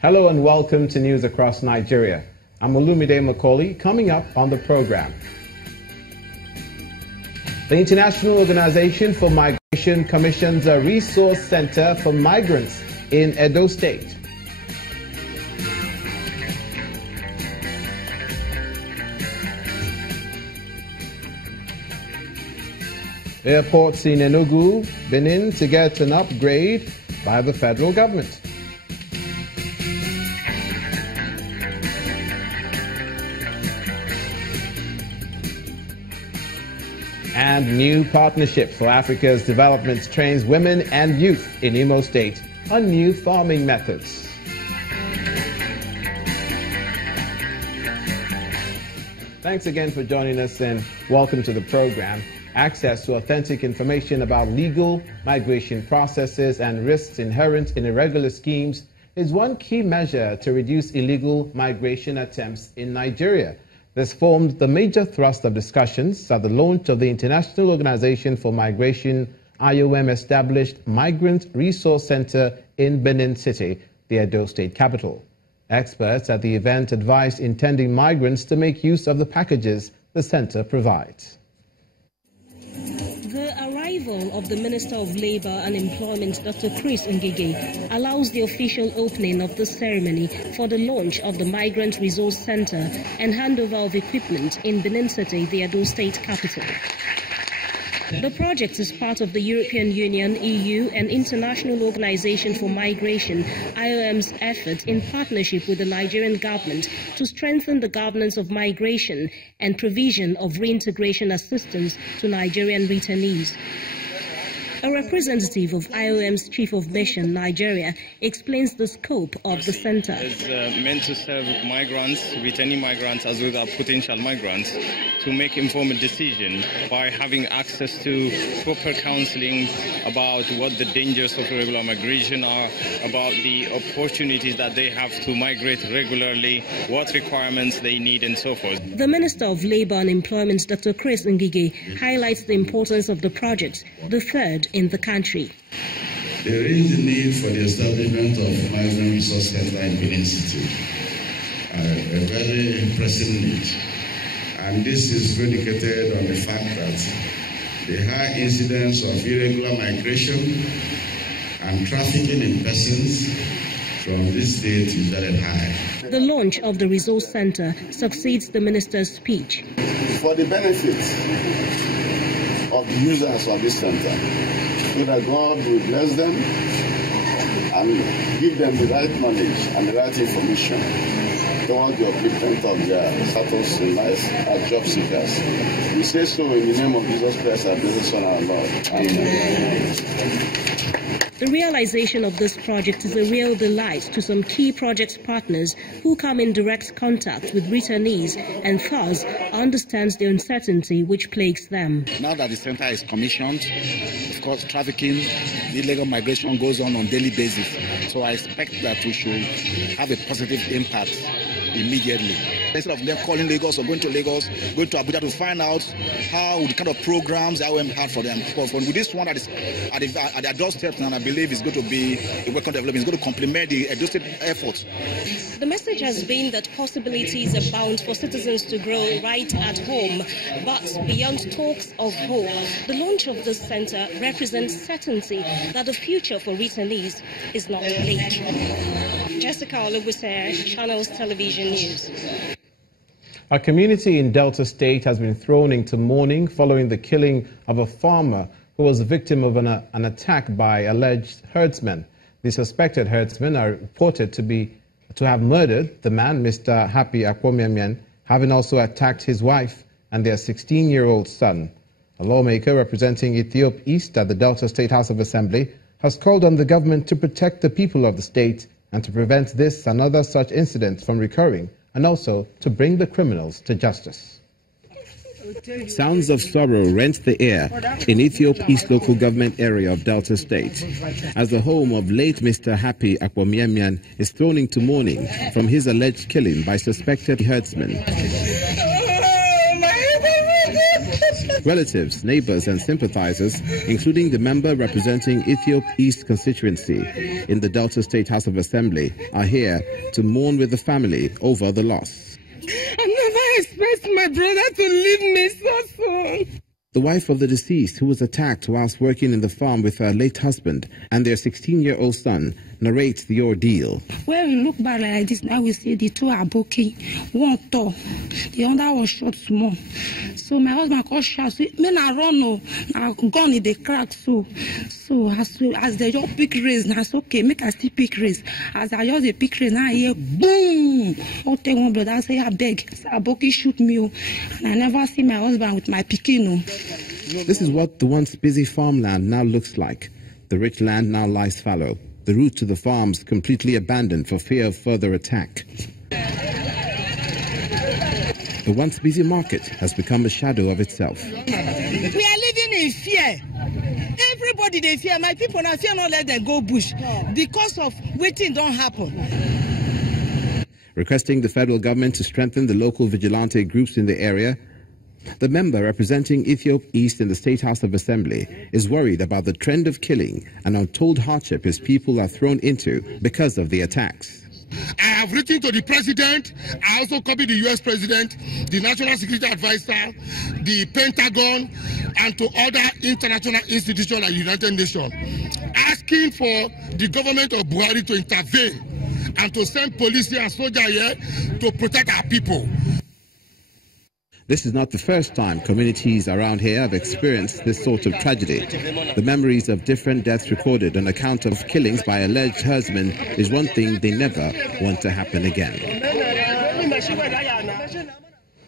Hello and welcome to News Across Nigeria. I'm Olumide Macaulay. Coming up on the program, the International Organization for Migration commissions a resource center for migrants in Edo State. Airports in Enugu, Benin to get an upgrade by the federal government. And new partnership for Africa's development trains women and youth in Imo State on new farming methods. Thanks again for joining us and welcome to the program. Access to authentic information about legal migration processes and risks inherent in irregular schemes is one key measure to reduce illegal migration attempts in Nigeria. This formed the major thrust of discussions at the launch of the International Organization for Migration, IOM, established Migrant Resource Center in Benin City, the Edo State capital. Experts at the event advised intending migrants to make use of the packages the center provides. The arrival of the Minister of Labour and Employment, Dr. Chris Ngige, allows the official opening of the ceremony for the launch of the Migrant Resource Centre and handover of equipment in Benin City, the Edo State capital. The project is part of the European Union, EU, and International Organization for Migration, IOM's effort in partnership with the Nigerian government to strengthen the governance of migration and provision of reintegration assistance to Nigerian returnees. A representative of IOM's Chief of Mission, Nigeria, explains the scope of the center. It's meant to serve migrants, returning migrants, as well as potential migrants, to make informed decisions by having access to proper counseling about what the dangers of irregular migration are, about the opportunities that they have to migrate regularly, what requirements they need, and so forth. The Minister of Labour and Employment, Dr. Chris Ngige, highlights the importance of the project, the third in the country. There is the need for the establishment of Migrant Resource Center in Benin City, a very pressing need. And this is predicated on the fact that the high incidence of irregular migration and trafficking in persons from this state is very high. The launch of the resource center succeeds the minister's speech. For the benefit of the users of this center, so that God will bless them and give them the right knowledge and the right information towards the upliftment of their status in life as job seekers. We say so in the name of Jesus Christ, our blessed Son, our Lord. Amen. The realization of this project is a real delight to some key project partners who come in direct contact with returnees and thus understands the uncertainty which plagues them. Now that the center is commissioned, of course, trafficking, illegal migration goes on daily basis. So I expect that we should have a positive impact immediately. Instead of them calling Lagos or going to Lagos, going to Abuja to find out how the kind of programs IOM had for them. Because with this one that is at their doorstep, and I believe it's going to be a welcome development. It's going to complement the Edo State effort. The message has been that possibilities abound for citizens to grow right at home. But beyond talks of hope, the launch of this center represents certainty that the future for returnees is not bleak. Jessica Olugusere, Channels Television News. A community in Delta State has been thrown into mourning following the killing of a farmer who was the victim of an attack by alleged herdsmen. The suspected herdsmen are reported to have murdered the man, Mr. Happy Akwomiamian, having also attacked his wife and their 16-year-old son. A lawmaker representing Ethiopia East at the Delta State House of Assembly has called on the government to protect the people of the state and to prevent this and other such incidents from recurring, and also to bring the criminals to justice. Sounds of sorrow rent the air in Ethiopia East local government area of Delta State, as the home of late Mr. Happy Akwomiamian is thrown into mourning from his alleged killing by suspected herdsmen. relatives, neighbors and sympathizers, including the member representing Ethiopia East constituency in the Delta State House of Assembly, are here to mourn with the family over the loss. I never expected my brother to leave me so soon. The wife of the deceased, who was attacked whilst working in the farm with her late husband and their 16-year-old son, narrates the ordeal. When we look back like this, now we see the two are broken. One tall, the other was short small. So my husband called shout, "Men are run, no, gun in the crack." So as they just pick race, now it's okay, make us still pick race. As I just the pick race, now I hear boom. I'll tell one brother, I say, I beg, say, Aboki shoot me, and I never see my husband with my pikin. This is what the once busy farmland now looks like. The rich land now lies fallow. The route to the farms completely abandoned for fear of further attack. The once busy market has become a shadow of itself. We are living in fear. Everybody they fear. My people now fear not let them go bush because of waiting don't happen. Requesting the federal government to strengthen the local vigilante groups in the area, the member representing Ethiopia East in the State House of Assembly is worried about the trend of killing and untold hardship his people are thrown into because of the attacks. I have written to the president. I also copied the U.S. president, the National Security Advisor, the Pentagon, and to other international institutions like the United Nations, asking for the government of Buhari to intervene and to send police and soldiers here to protect our people. This is not the first time communities around here have experienced this sort of tragedy. The memories of different deaths recorded on account of killings by alleged herdsmen is one thing they never want to happen again.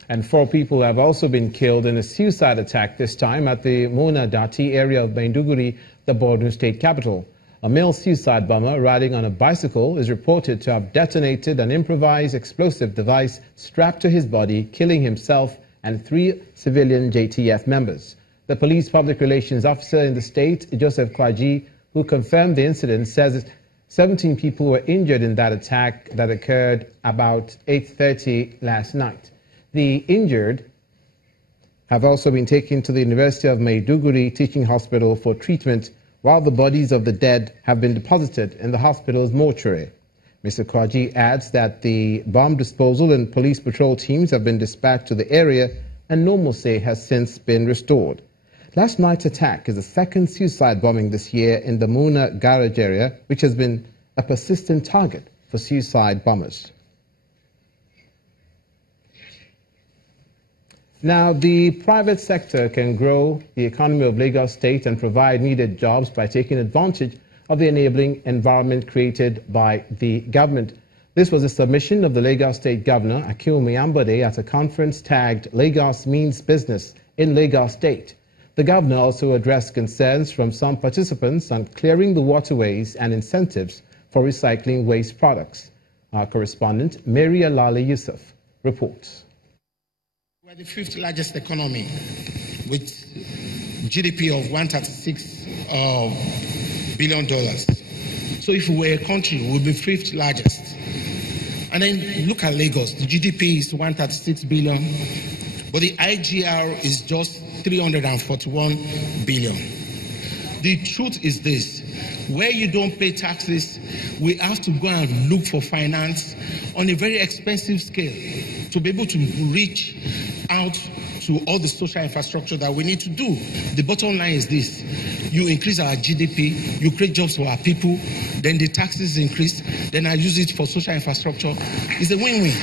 And 4 people have also been killed in a suicide attack, this time at the Mona Dati area of Maiduguri, the Borno state capital. A male suicide bomber riding on a bicycle is reported to have detonated an improvised explosive device strapped to his body, killing himself and 3 civilian JTF members. The police public relations officer in the state, Joseph Kwaji, who confirmed the incident, says 17 people were injured in that attack that occurred about 8:30 last night. The injured have also been taken to the University of Maiduguri Teaching Hospital for treatment, while the bodies of the dead have been deposited in the hospital's mortuary. Mr. Kwaji adds that the bomb disposal and police patrol teams have been dispatched to the area and normalcy has since been restored. Last night's attack is the second suicide bombing this year in the Muna garage area, which has been a persistent target for suicide bombers. Now, the private sector can grow the economy of Lagos State and provide needed jobs by taking advantage of the enabling environment created by the government. This was a submission of the Lagos State Governor, Akinwumi Ambode, at a conference tagged Lagos Means Business in Lagos State. The governor also addressed concerns from some participants on clearing the waterways and incentives for recycling waste products. Our correspondent, Maria Lali Yusuf, reports. We're the 5th largest economy with GDP of $136 billion. So if we were a country, we would be 5th largest. And then look at Lagos. The GDP is 136 billion, but the IGR is just 341 billion. The truth is this: where you don't pay taxes, we have to go and look for finance on a very expensive scale to be able to reach out to all the social infrastructure that we need to do. The bottom line is this: you increase our GDP, you create jobs for our people, then the taxes increase, then I use it for social infrastructure. It's a win-win.